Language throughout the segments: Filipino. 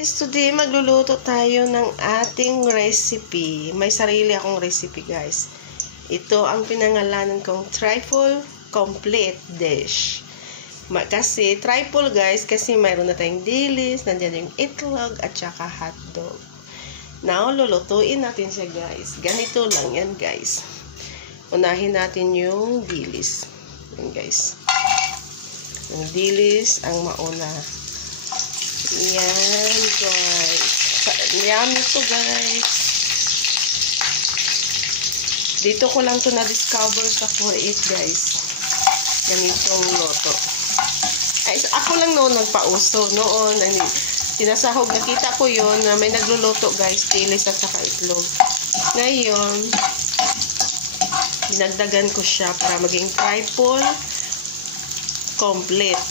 Today magluluto tayo ng ating recipe. May sarili akong recipe, guys. Ito ang pinangalanan kong triple complete dish. Kasi triple, guys, kasi mayroon na tayong dilis, nandiyan yung itlog at saka hotdog. Now, lulutuin natin siya, guys. Ganito lang yan, guys. Unahin natin yung dilis. Yan, guys. Yung dilis ang mauna. Yan, guys. Yummy to, guys. Dito ko lang to na-discover sa 4-8, guys. Ganitong loto. Ay, ako lang noon nagpauso. Noon, sinasahog. Nakita ko yun na may nagluluto, guys. Dilis at saka itlog. Ngayon, dinagdagan ko siya para maging triple complete.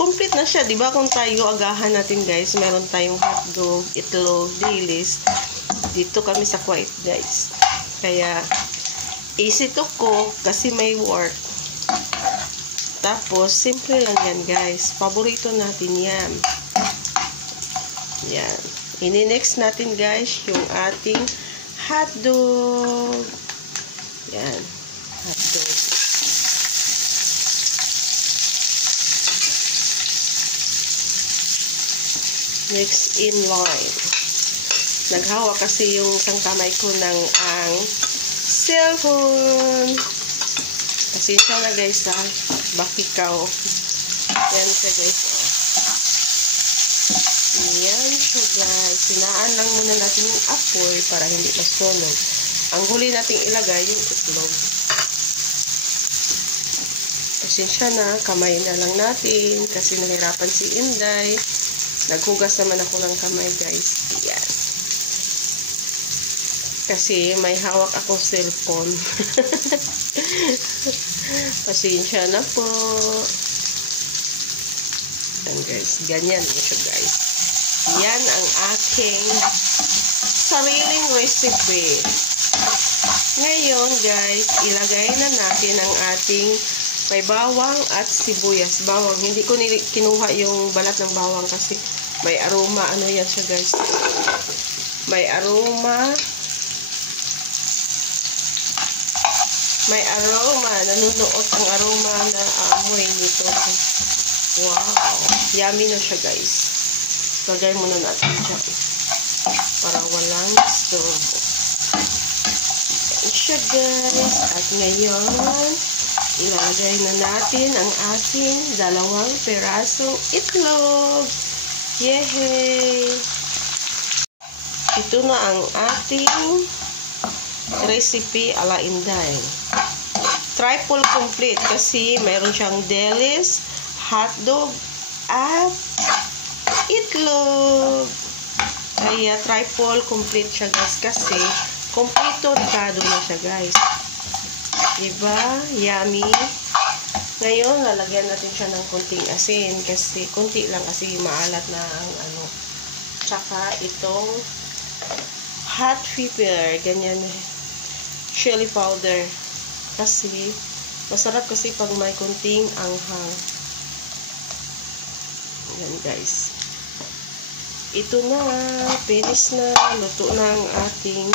Complete na siya, 'di ba? Kung tayo agahan natin, guys, meron tayong hotdog, itlog, dilis. Dito kami sa Kuwait, guys. Kaya easy to cook kasi may work. Tapos simple lang yan, guys. Paborito natin 'yan. Yan. Ini-next natin, guys, yung ating hotdog. Yan. Hotdog. Next in line. Naghawa kasi yung isang kamay ko ng ang cellphone. Pasensya na, guys, ha. Bakikaw. Yan siya, guys, oh. Yan siya, guys. Sinaan lang muna natin yung apoy para hindi masunog. Ang huli nating ilagay yung itlog. Pasensya na, kamay na lang natin kasi nahirapan si Inday. Naghugas naman ako ng kamay, guys. Yan. Kasi may hawak akong cellphone. Pasensya na po. Yan, guys. Ganyan siya, guys. Yan ang aking sariling recipe. Ngayon, guys, ilagay na natin ang ating may bawang at sibuyas. Bawang. Hindi ko kinuha yung balat ng bawang kasi may aroma. Ano yan siya, guys? May aroma. May aroma. Nanunuot ang aroma na amoy nito. Wow. Yummy na siya, guys. Lagay muna natin siya. Para walang istorbo. Yan siya, guys. At ngayon, ilalagay na natin ang ating 2 perasong itlog. Yehey! Ito na ang ating recipe ala Inday. Triple complete kasi mayroon siyang dilis, hotdog, at itlog. Kaya triple complete siya, guys, kasi kompleto ricado na siya, guys. Diba? Yummy. Ngayon, lalagyan natin siya ng konting asin kasi konti lang kasi maalat na ang ano. Tsaka itong hot pepper, ganyan, chili powder. Kasi masarap kasi pag may konting anghang. Yan, guys. Ito na, finish na, luto na ang ating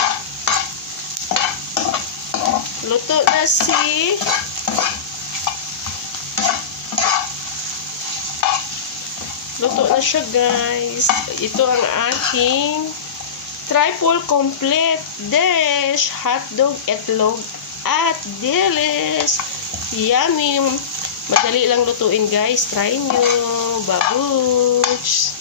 luto na luto na siya, guys. Ito ang ating triple complete dish. Hotdog, itlog, at dilis. Yummy. Madali lang lutuin, guys. Try nyo. Babush.